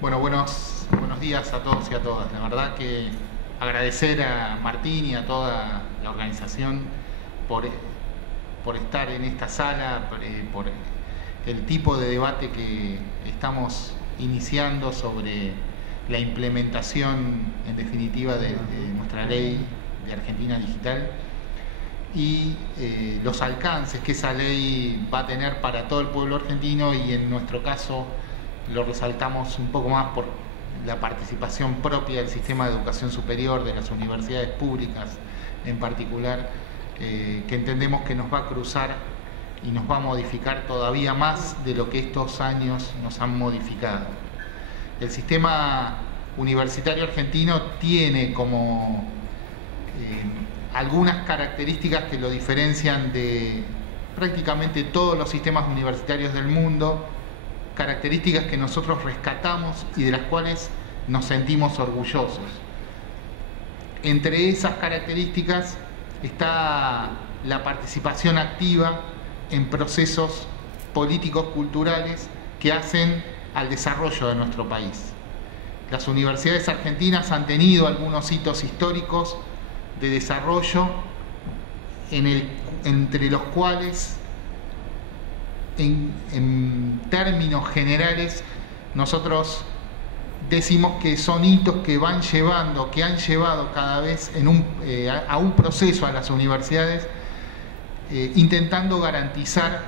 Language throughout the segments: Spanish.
Bueno, buenos días a todos y a todas. La verdad que agradecer a Martín y a toda la organización por estar en esta sala, por el tipo de debate que estamos iniciando sobre la implementación, en definitiva, de nuestra ley de Argentina Digital y los alcances que esa ley va a tener para todo el pueblo argentino, y en nuestro caso lo resaltamos un poco más por la participación propia del sistema de educación superior, de las universidades públicas en particular, que entendemos que nos va a cruzar y nos va a modificar todavía más de lo que estos años nos han modificado. El sistema universitario argentino tiene como algunas características que lo diferencian de prácticamente todos los sistemas universitarios del mundo, características que nosotros rescatamos y de las cuales nos sentimos orgullosos. Entre esas características está la participación activa en procesos políticos culturales que hacen al desarrollo de nuestro país. Las universidades argentinas han tenido algunos hitos históricos de desarrollo entre los cuales en términos generales nosotros decimos que son hitos que van llevando, que han llevado cada vez a un proceso a las universidades, intentando garantizar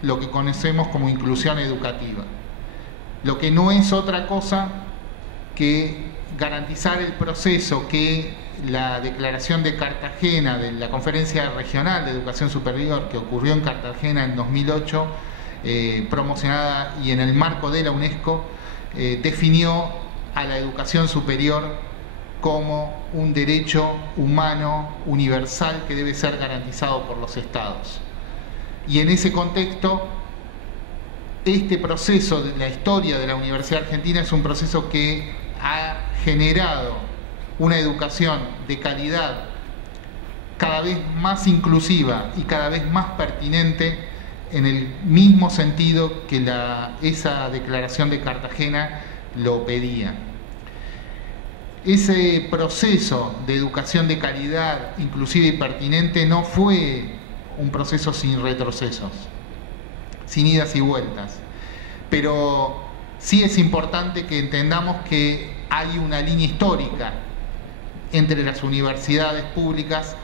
lo que conocemos como inclusión educativa, lo que no es otra cosa que garantizar el proceso que la Declaración de Cartagena de la Conferencia Regional de Educación Superior, que ocurrió en Cartagena en 2008, promocionada y en el marco de la UNESCO, definió a la educación superior como un derecho humano universal que debe ser garantizado por los Estados. Y en ese contexto, este proceso de la historia de la Universidad Argentina es un proceso que ha generado una educación de calidad cada vez más inclusiva y cada vez más pertinente, en el mismo sentido que esa Declaración de Cartagena lo pedía. Ese proceso de educación de calidad, inclusiva y pertinente, no fue un proceso sin retrocesos, sin idas y vueltas, pero sí es importante que entendamos que hay una línea histórica entre las universidades públicas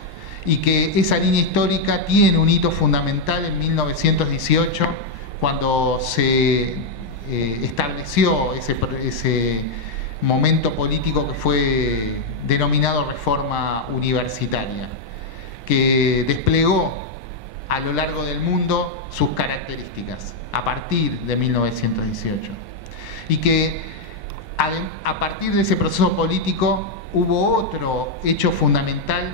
y que esa línea histórica tiene un hito fundamental en 1918, cuando se estableció ese momento político que fue denominado reforma universitaria, que desplegó a lo largo del mundo sus características a partir de 1918, y que a partir de ese proceso político hubo otro hecho fundamental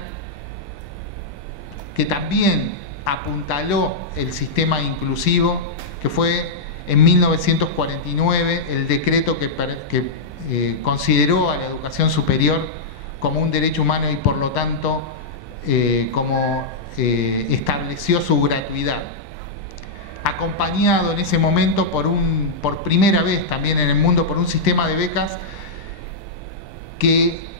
que también apuntaló el sistema inclusivo, que fue en 1949 el decreto que consideró a la educación superior como un derecho humano y por lo tanto estableció su gratuidad, acompañado en ese momento por primera vez también en el mundo por un sistema de becas que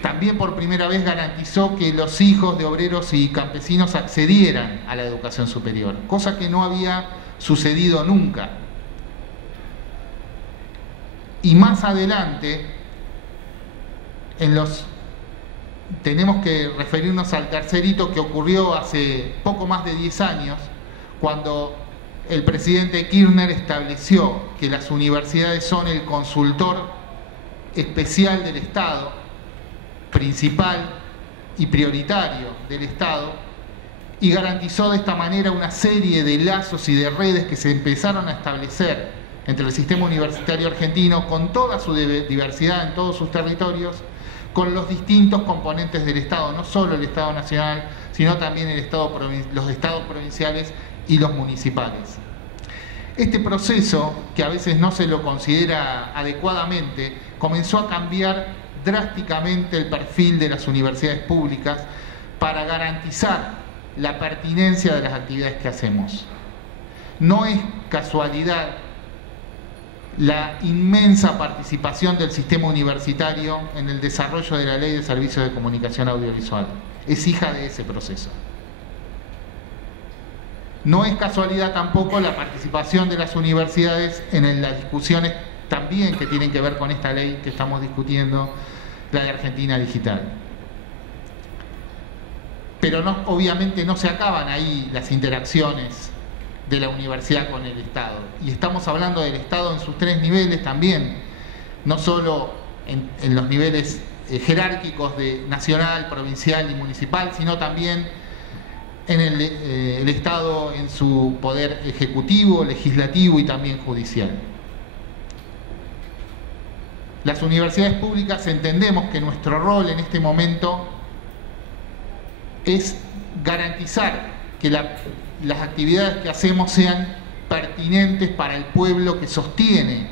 también por primera vez garantizó que los hijos de obreros y campesinos accedieran a la educación superior, cosa que no había sucedido nunca. Y más adelante, tenemos que referirnos al tercer hito que ocurrió hace poco más de 10 años, cuando el presidente Kirchner estableció que las universidades son el consultor especial del Estado, principal y prioritario del Estado, y garantizó de esta manera una serie de lazos y de redes que se empezaron a establecer entre el sistema universitario argentino, con toda su diversidad en todos sus territorios, con los distintos componentes del Estado, no solo el Estado nacional, sino también los estados provinciales y los municipales. Este proceso, que a veces no se lo considera adecuadamente, comenzó a cambiar drásticamente el perfil de las universidades públicas para garantizar la pertinencia de las actividades que hacemos. No es casualidad la inmensa participación del sistema universitario en el desarrollo de la Ley de Servicios de Comunicación Audiovisual. Es hija de ese proceso. No es casualidad tampoco la participación de las universidades en las discusiones también que tienen que ver con esta ley que estamos discutiendo, la de Argentina Digital. Pero no, obviamente no se acaban ahí las interacciones de la universidad con el Estado. Y estamos hablando del Estado en sus tres niveles también, no solo en los niveles jerárquicos de nacional, provincial y municipal, sino también en el Estado en su poder ejecutivo, legislativo y también judicial. Las universidades públicas entendemos que nuestro rol en este momento es garantizar que las actividades que hacemos sean pertinentes para el pueblo que sostiene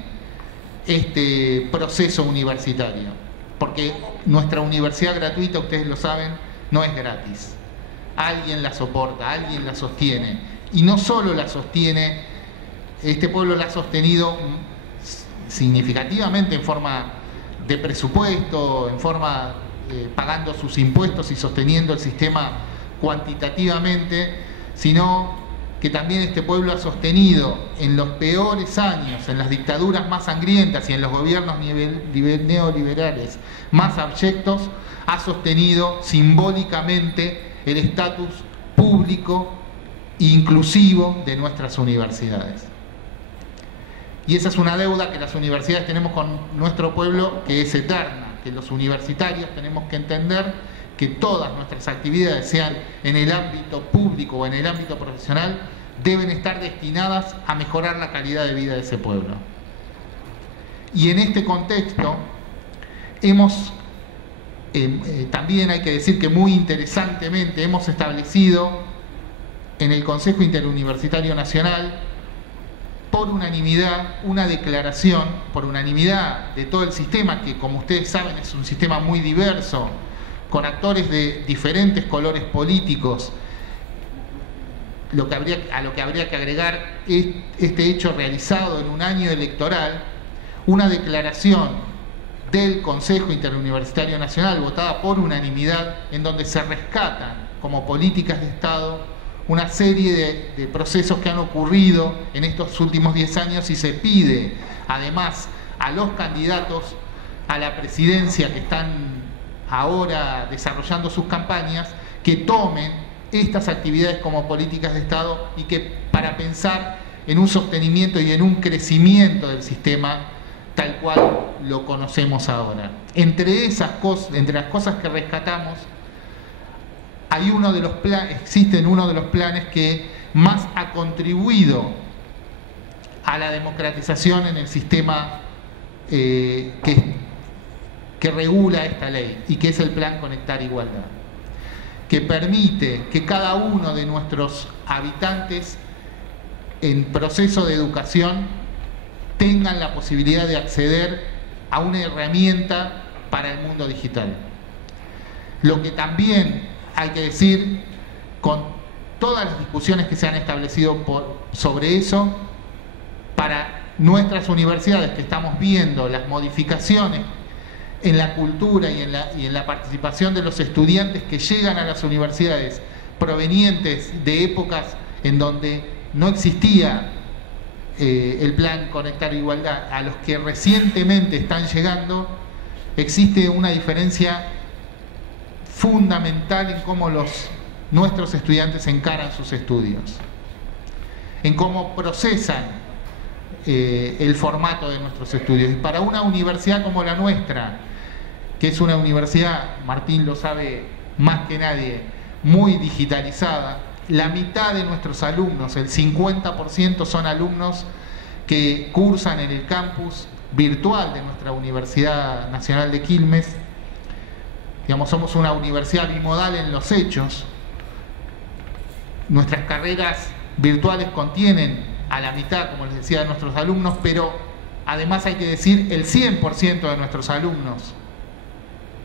este proceso universitario. Porque nuestra universidad gratuita, ustedes lo saben, no es gratis. Alguien la soporta, alguien la sostiene. Y no solo la sostiene, este pueblo la ha sostenido significativamente en forma de presupuesto, en forma pagando sus impuestos y sosteniendo el sistema cuantitativamente, sino que también este pueblo ha sostenido en los peores años, en las dictaduras más sangrientas y en los gobiernos neoliberales más abyectos, ha sostenido simbólicamente el estatus público e inclusivo de nuestras universidades. Y esa es una deuda que las universidades tenemos con nuestro pueblo, que es eterna, que los universitarios tenemos que entender que todas nuestras actividades, sean en el ámbito público o en el ámbito profesional, deben estar destinadas a mejorar la calidad de vida de ese pueblo. Y en este contexto, también hay que decir que muy interesantemente hemos establecido en el Consejo Interuniversitario Nacional, por unanimidad, una declaración, por unanimidad de todo el sistema, que como ustedes saben es un sistema muy diverso, con actores de diferentes colores políticos. A lo que habría que agregar es este hecho realizado en un año electoral, una declaración del Consejo Interuniversitario Nacional, votada por unanimidad, en donde se rescatan como políticas de Estado una serie de procesos que han ocurrido en estos últimos 10 años, y se pide además a los candidatos a la presidencia que están ahora desarrollando sus campañas, que tomen estas actividades como políticas de Estado, y que para pensar en un sostenimiento y en un crecimiento del sistema tal cual lo conocemos ahora. Entre las cosas que rescatamos, existe uno de los planes que más ha contribuido a la democratización en el sistema que regula esta ley, y que es el Plan Conectar Igualdad, que permite que cada uno de nuestros habitantes en proceso de educación tengan la posibilidad de acceder a una herramienta para el mundo digital. Lo que también hay que decir, con todas las discusiones que se han establecido sobre eso, para nuestras universidades, que estamos viendo las modificaciones en la cultura y en la participación de los estudiantes que llegan a las universidades provenientes de épocas en donde no existía el Plan Conectar Igualdad, a los que recientemente están llegando, existe una diferencia fundamental en cómo nuestros estudiantes encaran sus estudios, en cómo procesan el formato de nuestros estudios. Y para una universidad como la nuestra, que es una universidad, Martín lo sabe más que nadie, muy digitalizada, la mitad de nuestros alumnos, el 50%, son alumnos que cursan en el campus virtual de nuestra Universidad Nacional de Quilmes. Digamos, somos una universidad bimodal en los hechos. Nuestras carreras virtuales contienen a la mitad, como les decía, de nuestros alumnos, pero además hay que decir, el 100% de nuestros alumnos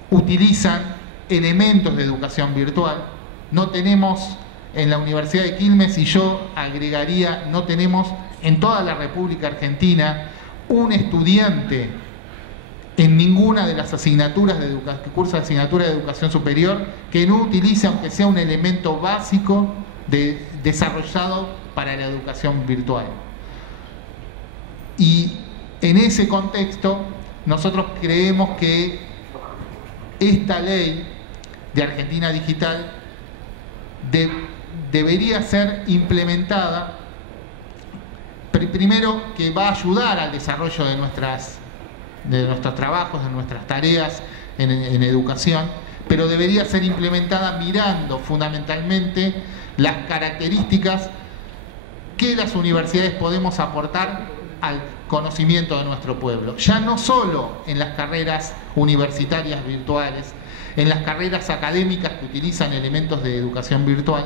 utilizan elementos de educación virtual. No tenemos en la Universidad de Quilmes, y yo agregaría, no tenemos en toda la República Argentina un estudiante en ninguna de las asignaturas que cursa asignatura de educación superior que no utilice, aunque sea un elemento básico desarrollado para la educación virtual. Y en ese contexto, nosotros creemos que esta ley de Argentina Digital debería ser implementada, primero que va a ayudar al desarrollo de nuestros trabajos, de nuestras tareas en educación, pero debería ser implementada mirando fundamentalmente las características que las universidades podemos aportar al conocimiento de nuestro pueblo, ya no solo en las carreras universitarias virtuales, en las carreras académicas que utilizan elementos de educación virtual,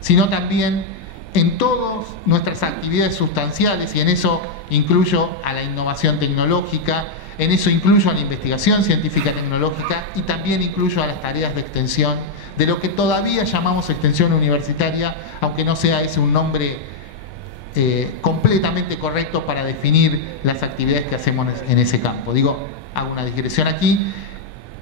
sino también en todas nuestras actividades sustanciales, y en eso incluyo a la innovación tecnológica, en eso incluyo a la investigación científica tecnológica y también incluyo a las tareas de extensión, de lo que todavía llamamos extensión universitaria, aunque no sea ese un nombre completamente correcto para definir las actividades que hacemos en ese campo. Hago una digresión aquí.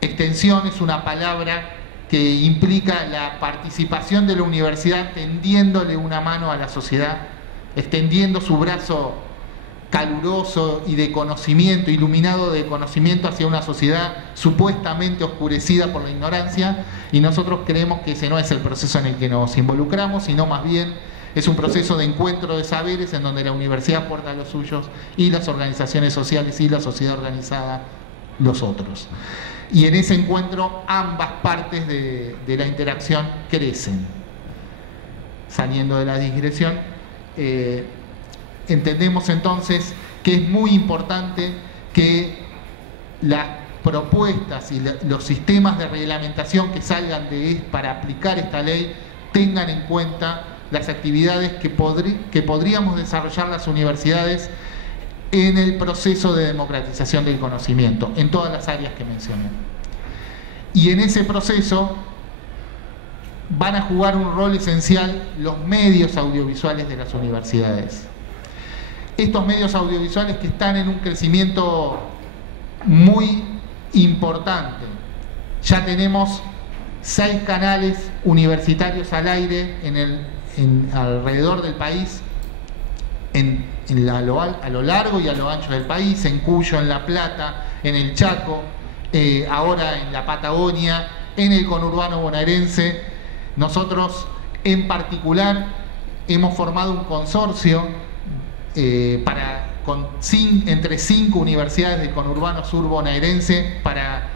Extensión es una palabra que implica la participación de la universidad tendiéndole una mano a la sociedad, extendiendo su brazo caluroso y de conocimiento, iluminado de conocimiento hacia una sociedad supuestamente oscurecida por la ignorancia, y nosotros creemos que ese no es el proceso en el que nos involucramos, sino más bien es un proceso de encuentro de saberes en donde la universidad aporta los suyos y las organizaciones sociales y la sociedad organizada los otros. Y en ese encuentro ambas partes de la interacción crecen. Saliendo de la digresión, entendemos entonces que es muy importante que las propuestas y los sistemas de reglamentación que salgan para aplicar esta ley tengan en cuenta las actividades que podríamos desarrollar las universidades en el proceso de democratización del conocimiento, en todas las áreas que mencioné. Y en ese proceso van a jugar un rol esencial los medios audiovisuales de las universidades. Estos medios audiovisuales que están en un crecimiento muy importante. Ya tenemos 6 canales universitarios al aire alrededor del país, a lo largo y a lo ancho del país, en Cuyo, en La Plata, en el Chaco, ahora en la Patagonia, en el conurbano bonaerense. Nosotros en particular hemos formado un consorcio entre 5 universidades del conurbano sur bonaerense para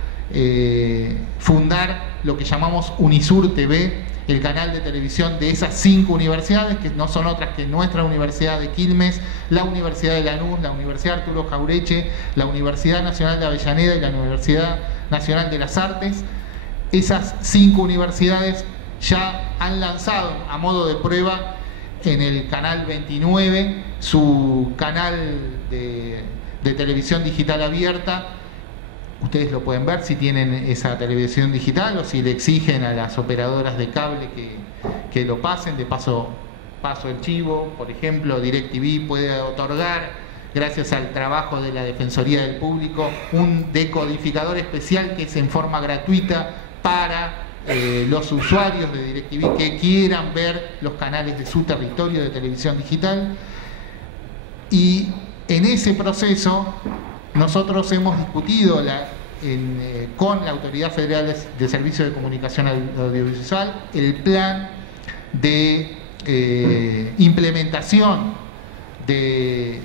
fundar lo que llamamos Unisur TV, el canal de televisión de esas 5 universidades, que no son otras que nuestra Universidad de Quilmes, la Universidad de Lanús, la Universidad Arturo Jaureche, la Universidad Nacional de Avellaneda y la Universidad Nacional de las Artes. Esas 5 universidades ya han lanzado a modo de prueba en el canal 29 su canal de televisión digital abierta. Ustedes lo pueden ver si tienen esa televisión digital o si le exigen a las operadoras de cable que lo pasen. De paso el chivo, por ejemplo, DirecTV puede otorgar, gracias al trabajo de la Defensoría del Público, un decodificador especial que es en forma gratuita para los usuarios de DirecTV que quieran ver los canales de su territorio de televisión digital. Y en ese proceso nosotros hemos discutido con la Autoridad Federal de Servicios de Comunicación Audiovisual el plan de implementación de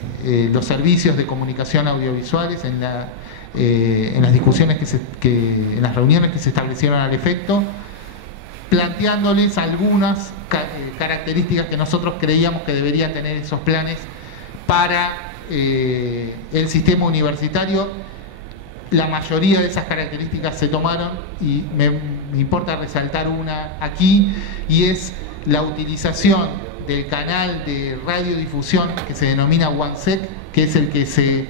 los servicios de comunicación audiovisuales en las discusiones en las reuniones que se establecieron al efecto, planteándoles algunas características que nosotros creíamos que deberían tener esos planes para el sistema universitario. La mayoría de esas características se tomaron y me importa resaltar una aquí, y es la utilización del canal de radiodifusión que se denomina OneSec, que es el que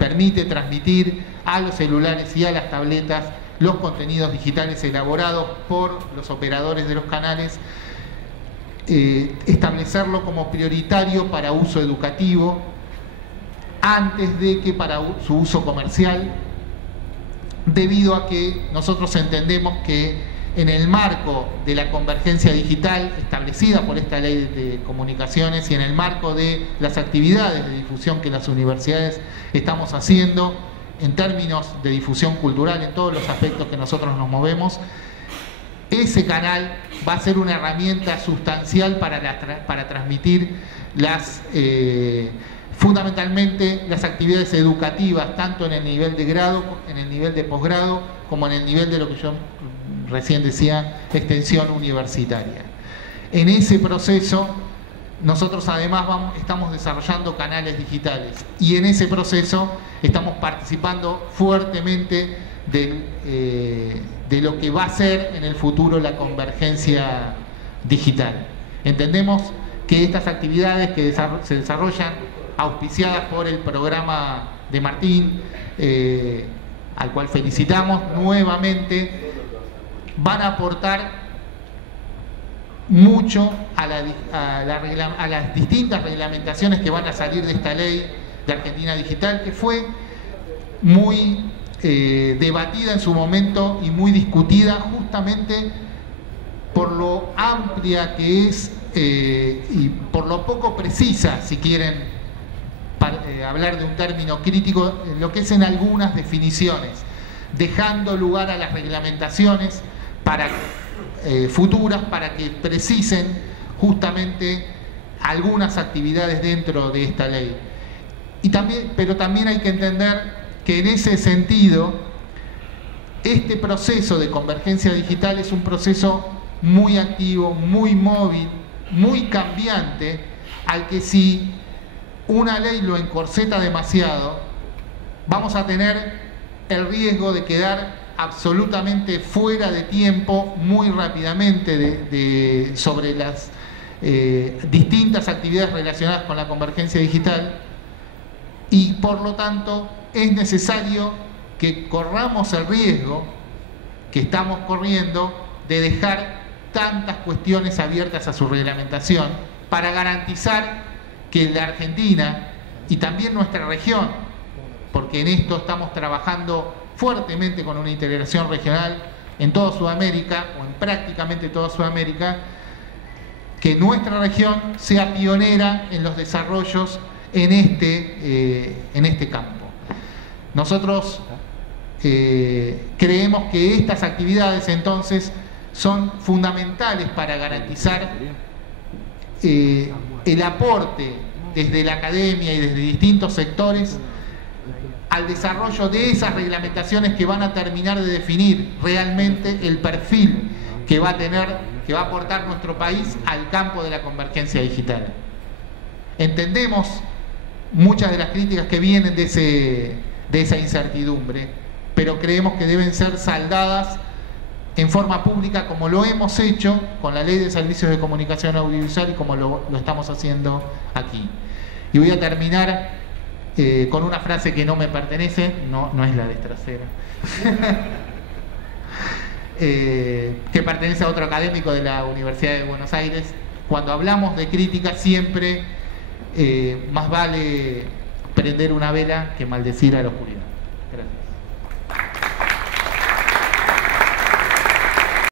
permite transmitir a los celulares y a las tabletas los contenidos digitales elaborados por los operadores de los canales, establecerlo como prioritario para uso educativo, antes de que para su uso comercial, debido a que nosotros entendemos que en el marco de la convergencia digital establecida por esta ley de comunicaciones y en el marco de las actividades de difusión que las universidades estamos haciendo en términos de difusión cultural en todos los aspectos que nosotros nos movemos, ese canal va a ser una herramienta sustancial para transmitir fundamentalmente las actividades educativas, tanto en el nivel de grado, en el nivel de posgrado, como en el nivel de lo que yo recién decía, extensión universitaria. En ese proceso, nosotros además estamos desarrollando canales digitales y en ese proceso estamos participando fuertemente de lo que va a ser en el futuro la convergencia digital. Entendemos que estas actividades que se desarrollan auspiciadas por el programa de Martín, al cual felicitamos nuevamente, van a aportar mucho a las distintas reglamentaciones que van a salir de esta ley de Argentina Digital, que fue muy debatida en su momento y muy discutida justamente por lo amplia que es y por lo poco precisa, si quieren hablar de un término crítico, en lo que es en algunas definiciones, dejando lugar a las reglamentaciones futuras para que precisen justamente algunas actividades dentro de esta ley. Pero también hay que entender que en ese sentido este proceso de convergencia digital es un proceso muy activo, muy móvil, muy cambiante, al que si una ley lo encorseta demasiado, vamos a tener el riesgo de quedar absolutamente fuera de tiempo muy rápidamente sobre las distintas actividades relacionadas con la convergencia digital, y por lo tanto es necesario que corramos el riesgo que estamos corriendo de dejar tantas cuestiones abiertas a su reglamentación para garantizar que la Argentina y también nuestra región, porque en esto estamos trabajando fuertemente con una integración regional en toda Sudamérica o en prácticamente toda Sudamérica, que nuestra región sea pionera en los desarrollos en este campo. Nosotros creemos que estas actividades entonces son fundamentales para garantizar el aporte desde la academia y desde distintos sectores al desarrollo de esas reglamentaciones que van a terminar de definir realmente el perfil que va a aportar nuestro país al campo de la convergencia digital. Entendemos muchas de las críticas que vienen de esa incertidumbre, pero creemos que deben ser saldadas en forma pública, como lo hemos hecho con la Ley de Servicios de Comunicación Audiovisual y como lo estamos haciendo aquí. Y voy a terminar con una frase que no me pertenece, no es la de Trasera, que pertenece a otro académico de la Universidad de Buenos Aires. Cuando hablamos de crítica siempre más vale prender una vela que maldecir a la oscuridad.